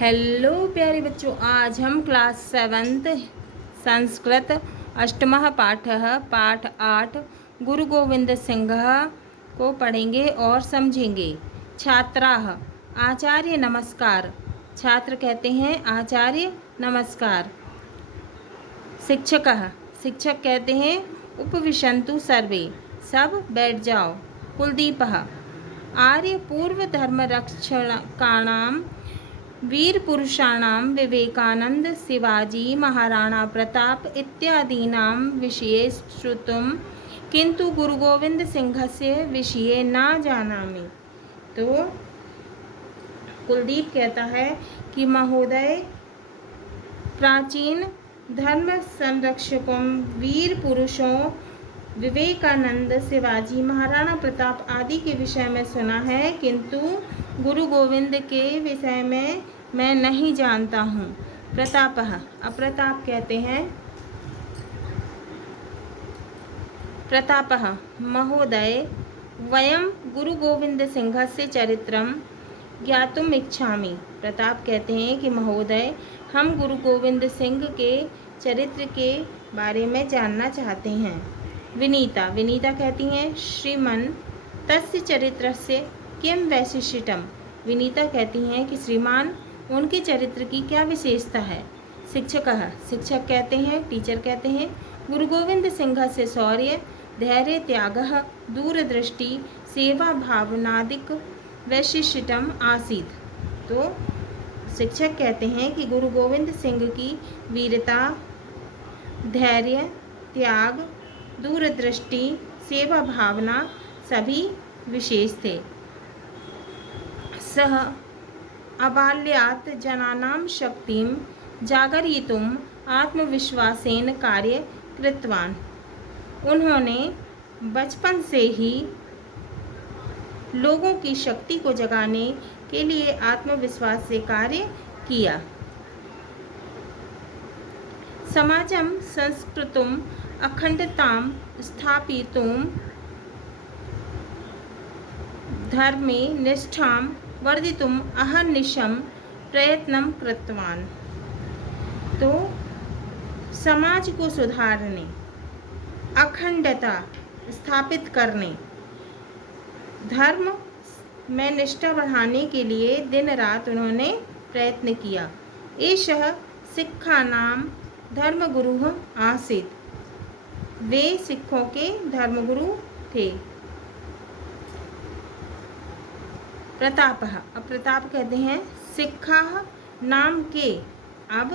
Hello प्यारे बच्चों, आज हम क्लास 7th संस्कृत अष्टमः पाठः पाठ 8 गुरु गोविंद सिंह को पढ़ेंगे और समझेंगे। छात्राः आचार्य नमस्कार। छात्र कहते हैं आचार्य नमस्कार। शिक्षकः शिक्षक कहते हैं उपविशन्तु सर्वे, सब बैठ जाओ। कुलदीपः आर्य पूर्व धर्मरक्षकाणां वीर पुरुषाणां विवेकानंद, शिवाजी, महाराणा प्रताप इत्यादीनां विषये श्रुतं, किंतु गुरु गोविंद सिंहस्य विषये न जानामि। तो कुलदीप कहता है कि महोदय, प्राचीन धर्म संरक्षकों, वीर पुरुषों, विवेकानंद, शिवाजी, महाराणा प्रताप आदि के विषय में सुना है, किंतु गुरु गोविंद के विषय में मैं नहीं जानता हूँ। प्रतापः अप्रताप कहते हैं प्रतापः महोदय, वयं गुरु गोविंद सिंहस्य चरित्रं ज्ञातुम् इच्छामि। प्रताप कहते हैं कि महोदय, हम गुरु गोविंद सिंह के चरित्र के बारे में जानना चाहते हैं। विनीता कहती हैं श्रीमन् तस्य चरित्रस्य किं वैशिष्ट्यम्। विनीता कहती हैं कि श्रीमान, उनके चरित्र की क्या विशेषता है। शिक्षक कहते हैं, टीचर कहते हैं, गुरु गोविंद सिंह से शौर्य, धैर्य, त्यागः, दूरदृष्टि, सेवा भावनादिक वैशिष्ट्यम् आसीत्। तो शिक्षक कहते हैं कि गुरु गोविंद सिंह की वीरता, धैर्य, त्याग, दूरदृष्टि, सेवा भावना सभी विशेष थे। सः अबाल्यात् जनानां शक्तिं जागरयितुम् आत्मविश्वासेन कार्य कृतवान्। उन्होंने बचपन से ही लोगों की शक्ति को जगाने के लिए आत्मविश्वास से कार्य किया। समाजं संस्कृतुम् अखंडतां स्थापयितुं धर्मे निष्ठां वर्धितुम् अहर्निशं प्रयत्नं कृतवान्। तो समाज को सुधारने, अखंडता स्थापित करने, धर्म में निष्ठा बढ़ाने के लिए दिन रात उन्होंने प्रयत्न किया। एषः सिक्खानां धर्मगुरुः आसीत्। वे सिखों के धर्मगुरु थे। प्रतापः अब प्रताप कहते हैं सिक्खाः नाम के। अब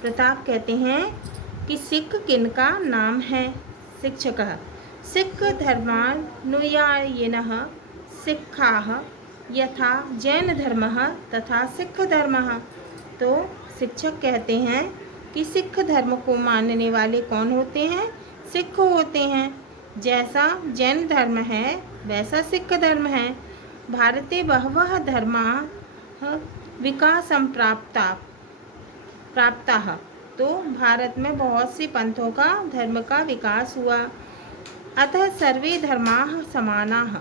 प्रताप कहते हैं कि सिख किनका नाम है। शिक्षकः सिख धर्मानुयायिनः सिक्खाः यथा जैन धर्मः तथा सिख धर्मः। तो शिक्षक कहते हैं कि सिख धर्म को मानने वाले कौन होते हैं? सिख होते हैं। जैसा जैन धर्म है वैसा सिख धर्म है। भारते बहवः धर्माः विकासं प्राप्ताः। तो भारत में बहुत सी पंथों का धर्म का विकास हुआ। अतः सर्वे धर्माः समानाः,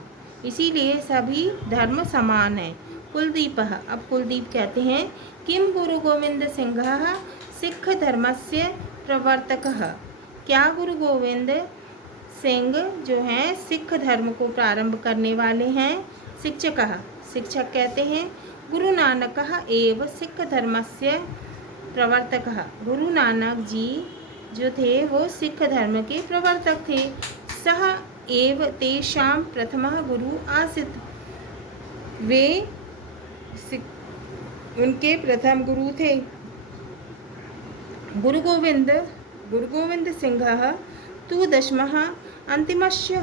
इसीलिए सभी धर्म समान हैं। कुलदीपः अब कुलदीप कहते हैं किम गुरु गोविंद सिंहः सिख धर्मस्य प्रवर्तकः। क्या गुरु गोविंद सिंह जो हैं सिख धर्म को प्रारंभ करने वाले हैं। शिक्षक कहते हैं गुरु नानकः एव सिख धर्मस्य प्रवर्तकः। गुरु नानक जी जो थे वो सिख धर्म के प्रवर्तक थे। सः एव तेषां प्रथमः गुरु आसीत्। वे उनके प्रथम गुरु थे। गुरु गोविंद सिंहः तु दशमः अन्तिमस्य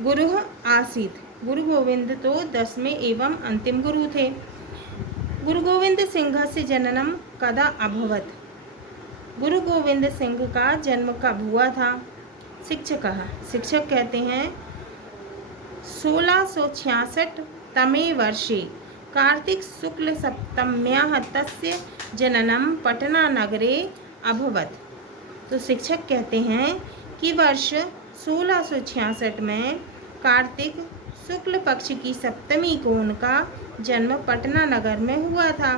गुरुः आसीत्। गुरु गोविंद तो 10वें एवं अंतिम गुरु थे। गुरु गोविंद सिंह से जननम कदा अभवत्। गुरु गोविंद सिंह का जन्म कब हुआ था। शिक्षक कहते हैं 1666 तमे वर्षे कार्तिक शुक्ल सप्तम्याः तस्य जननम पटना नगरे अभवत्। तो शिक्षक कहते हैं कि वर्ष 1666 में कार्तिक शुक्ल पक्ष की सप्तमी को उनका जन्म पटना नगर में हुआ था।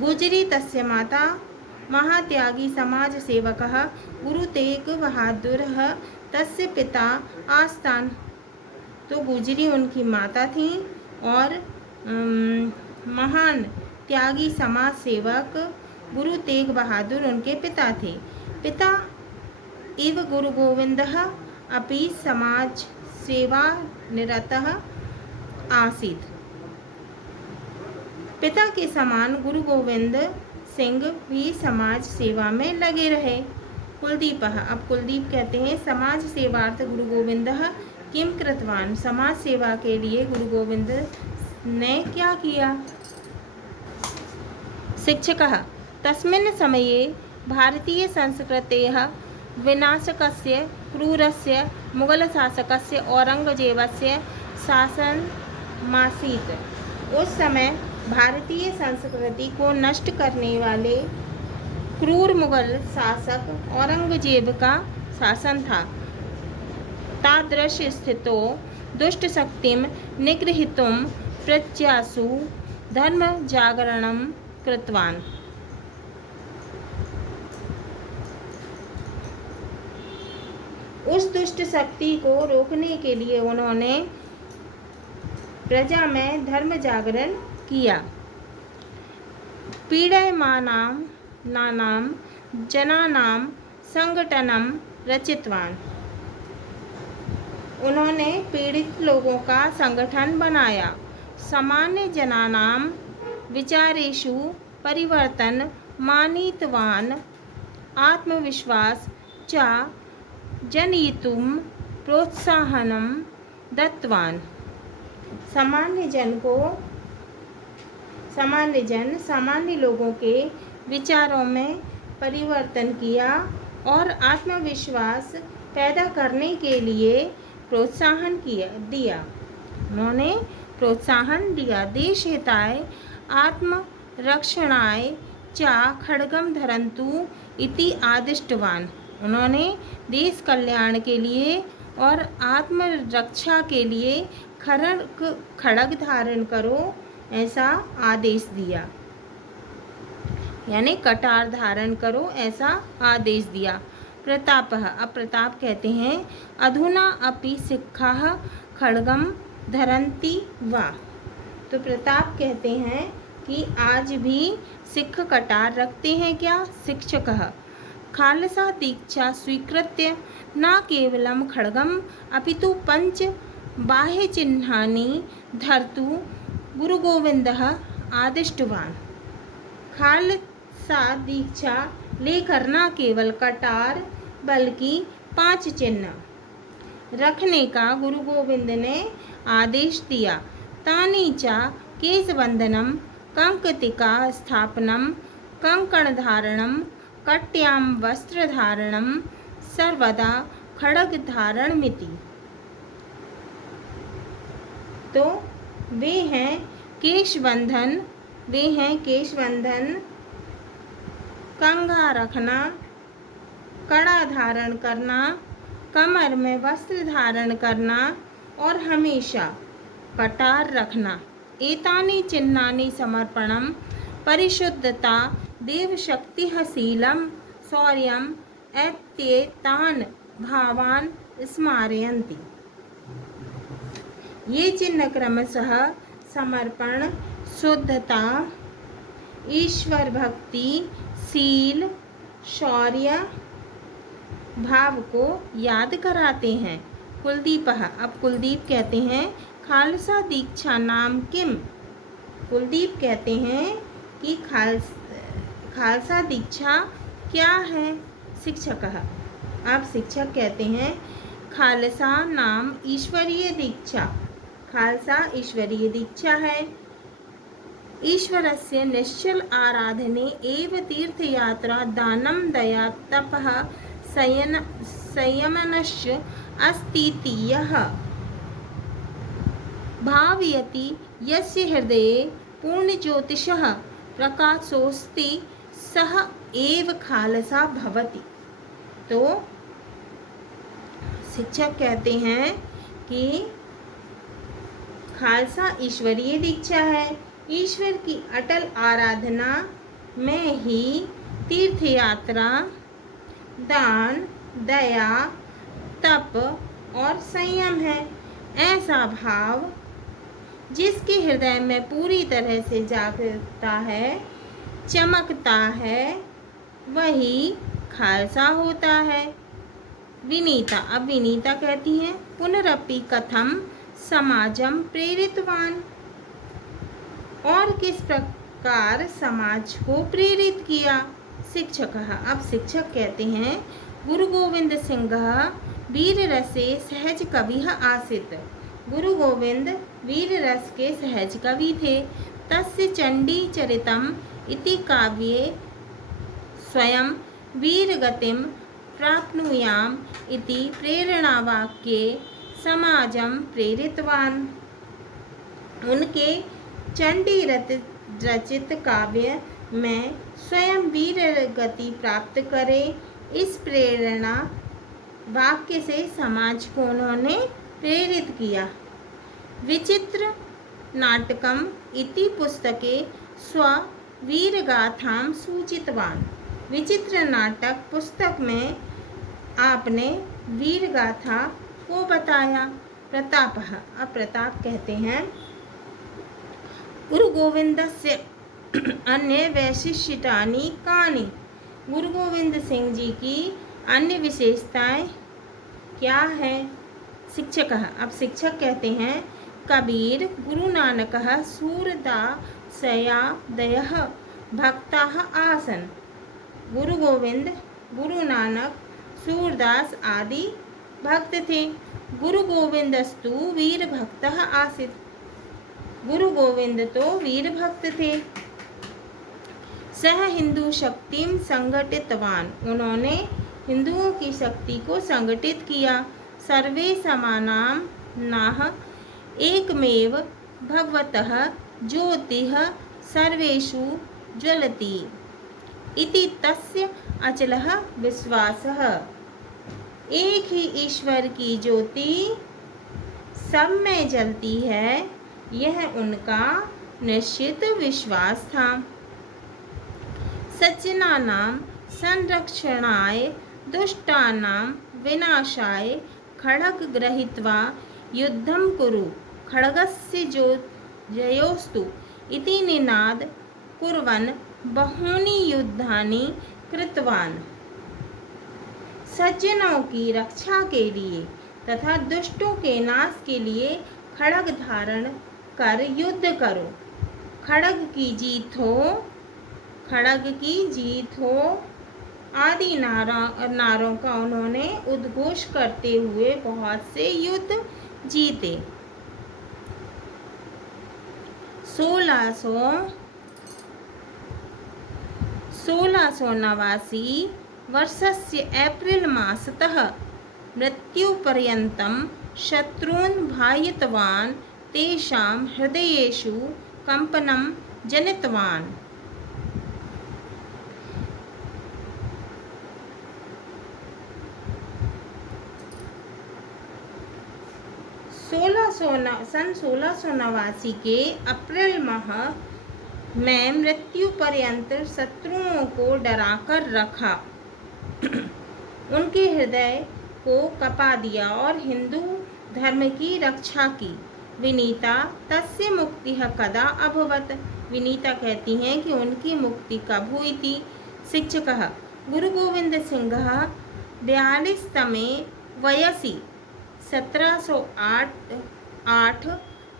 गुजरी तस्य माता महात्यागी समाज सेवकः गुरु तेग बहादुरः तस्य पिता आस्थान। तो गुजरी उनकी माता थी और महान त्यागी समाज सेवक गुरु तेग बहादुर उनके पिता थे। पिता इव गुरु गोविंदः अपि समाज सेवा निरतः आसीत्। पिता के समान गुरु गोविंद सिंह भी समाज सेवा में लगे रहे। कुलदीपः, अब कुलदीप कहते हैं समाज सेवार्थ गुरु गोविंदः किम कृतवान। समाज सेवा के लिए गुरु गोविंद ने क्या किया। शिक्षकः, तस्मिन् समये भारतीय संस्कृतेः विनाशकस्य क्रूरस्य मुगलशासकस्य औरंगजेबस्य शासनमासीत्। उस समय भारतीय संस्कृति को नष्ट करने वाले क्रूर मुगल शासक औरंगजेब का शासन था। तादृश स्थितो दुष्ट शक्तिं निगृहीतुं प्रजासु धर्म जागरणं कृतवान्। उस दुष्ट शक्ति को रोकने के लिए उन्होंने प्रजा में धर्म जागरण किया। पीड्यमानां नानां जनानां संगठनं रचितवान्। उन्होंने पीड़ित लोगों का संगठन बनाया। सामान्य जनानां विचारेषु परिवर्तन मानितवान्। आत्मविश्वास च जनयितुं प्रोत्साहनं दत्तवान्। सामान्य लोगों के विचारों में परिवर्तन किया और आत्मविश्वास पैदा करने के लिए प्रोत्साहन दिया। उन्होंने प्रोत्साहन दिया। देश हिताय आत्मरक्षणाय च खड्गं धरन्तु इति आदिष्टवान्। उन्होंने देश कल्याण के लिए और आत्मरक्षा के लिए खड्ग धारण करो ऐसा आदेश दिया, यानी कटार धारण करो ऐसा आदेश दिया। प्रतापः, अब प्रताप कहते हैं अधुना अपि सिक्खाः खड्गं धरन्ति वा। तो प्रताप कहते हैं कि आज भी सिख कटार रखते हैं क्या। शिक्षकः, खालसा दीक्षा स्वीकृत्य न केवलं खड्गम् अपितु पंच बाह्यचिह्नानि धर्तु गुरुगोविन्दः आदिष्टवान्। खालसा दीक्षा लेकर न केवल कटार बल्कि 5 चिन्ह रखने का गुरु गोविंद ने आदेश दिया। तानि च केशबंधनम, कंकतिका स्थापनम, कंकण धारणम, कट्यां वस्त्र धारणम, सर्वदा खड्ग धारण मिति। तो वे हैं केशबंधन, कंघा रखना, कड़ा धारण करना, कमर में वस्त्र धारण करना और हमेशा कटार रखना। एतानि चिन्हानि समर्पणम, परिशुद्धता, देवशक्तिः, शीलं, शौर्यम् एत्येतान् भावान् स्मारयन्ति। ये चिन्ह क्रमशः समर्पण, शुद्धता, ईश्वर भक्ति, शील, शौर्य भाव को याद कराते हैं। कुलदीपः, अब कुलदीप कहते हैं खालसा दीक्षा नाम किम। कुलदीप कहते हैं कि खालसा दीक्षा क्या है। शिक्षकः, अब शिक्षक कहते हैं खालसा नाम ईश्वरीय दीक्षा। खालसा ईश्वरीय दीक्षा है। ईश्वरस्य निश्चल आराधने एव तीर्थयात्रा, दानं, दया, तपः, संयमनश्च अस्तीति यः भावयति, यस्य हृदये पूर्णज्योतिषः प्रकाशोऽस्ति, सः एव खालसा भवति। तो शिक्षक कहते हैं कि खालसा ईश्वरीय दीक्षा है। ईश्वर की अटल आराधना में ही तीर्थ यात्रा, दान, दया, तप और संयम है। ऐसा भाव जिसके हृदय में पूरी तरह से जागता है, चमकता है, वही खालसा होता है। विनीता, अब विनीता कहती हैं, पुनरपि कथम समाजम प्रेरितवान, और किस प्रकार समाज को प्रेरित किया। शिक्षक, अब शिक्षक कहते हैं, गुरु गोविंद सिंह वीर रसे सहज कवि आसित। गुरु गोविंद वीर रस के सहज कवि थे। तस्य चंडी चरितम इति काव्ये स्वयं वीर गतिम प्राप्नुयाम इति प्रेरणावाक्ये समाजम प्रेरितवान। उनके चंडी रचित काव्य में स्वयं वीर गति प्राप्त करे, इस प्रेरणा वाक्य से समाज को उन्होंने प्रेरित किया। विचित्र नाटकम इति पुस्तके स्ववीरगाथां सूचितवान। विचित्र नाटक पुस्तक में आपने वीरगाथा को बताया। प्रताप, अब प्रताप कहते हैं, गुरु गोविंदस्य अन्य वैशिष्ट्यानि कानि। गुरु गोविंद सिंह जी की अन्य विशेषताएं क्या है। शिक्षक, अब शिक्षक कहते हैं, कबीर गुरु नानक सूरदासयादयः भक्ताः आसन। गुरु गोविंद, गुरु नानक, सूरदास आदि भक्त थे। गुरु गोविंदस्तु वीर भक्तः आसित। गुरु गोविंद तो वीर भक्त थे। सह हिंदू शक्तिम संगठितवान, उन्होंने हिंदुओं की शक्ति को संगठित किया। सर्वे समानाम नाह एकमेव भगवतः ज्योतिः सर्वेषु ज्वलति इति तस्य अचलः विश्वासः। एक ही ईश्वर की ज्योति सब में जलती है, यह उनका निश्चित विश्वास था। सज्जनानां संरक्षणाय दुष्टानां विनाशाय खड्ग गृहीत्वा युद्धं कुरु खड्गस्य जयोस्तु इति निनाद कुर्वन् बहूनि युद्धानि कृतवान। सज्जनों की रक्षा के लिए तथा दुष्टों के नाश के लिए खड्ग धारण कर युद्ध करो। खड्ग की जीत हो आदि नारों का उन्होंने उद्घोष करते हुए बहुत से युद्ध जीते। 1689 वर्षस्य एप्रिल मासतः मृत्युपर्यन्तं शत्रून् भायितवान्, तेषां हृदयेषु कंपनं जनितवान्। 1689 के अप्रैल माह में मृत्यु पर्यंत शत्रुओं को डराकर रखा, उनके हृदय को कपा दिया और हिंदू धर्म की रक्षा की। विनीता तस्य मुक्तिः कदा अभवत्। विनीता कहती हैं कि उनकी मुक्ति कब हुई थी। शिक्षकः गुरु गोविंद सिंह 42तमे वयसि 1708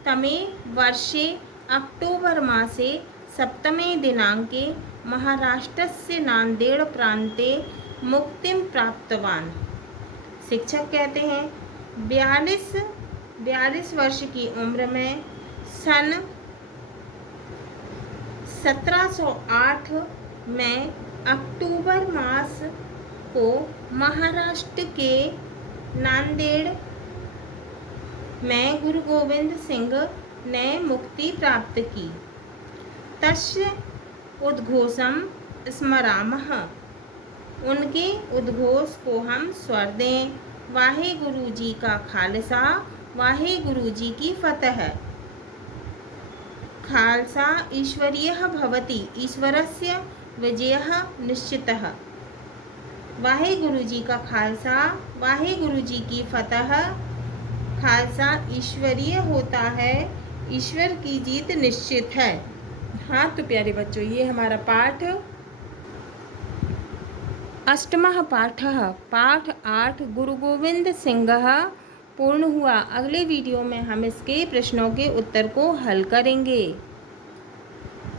तमे वर्षे अक्टोबर मासे 7मे दिनांके महाराष्ट्रस्य नांदेड़ प्रान्ते मुक्तिं प्राप्तवान्। शिक्षक कहते हैं 42 वर्ष की उम्र में सन 1708 में अक्टूबर मास को महाराष्ट्र के नांदेड़ में गुरु गोविंद सिंह ने मुक्ति प्राप्त की। तस्य उद्घोषम स्मरामः, उनके उद्घोष को हम स्वर दें। वाहे गुरु जी का खालसा, वाहे गुरु जी की फतह। खालसा ईश्वरीयः भवति, ईश्वरस्य विजयः निश्चितः। वाहे गुरु जी का खालसा, वाहे गुरु जी की फतह। खालसा ईश्वरीय होता है, ईश्वर की जीत निश्चित है। हाँ तो प्यारे बच्चों, ये हमारा पाठ अष्टमः पाठः पाठ 8 गुरु गोविंद सिंहः पूर्ण हुआ। अगले वीडियो में हम इसके प्रश्नों के उत्तर को हल करेंगे।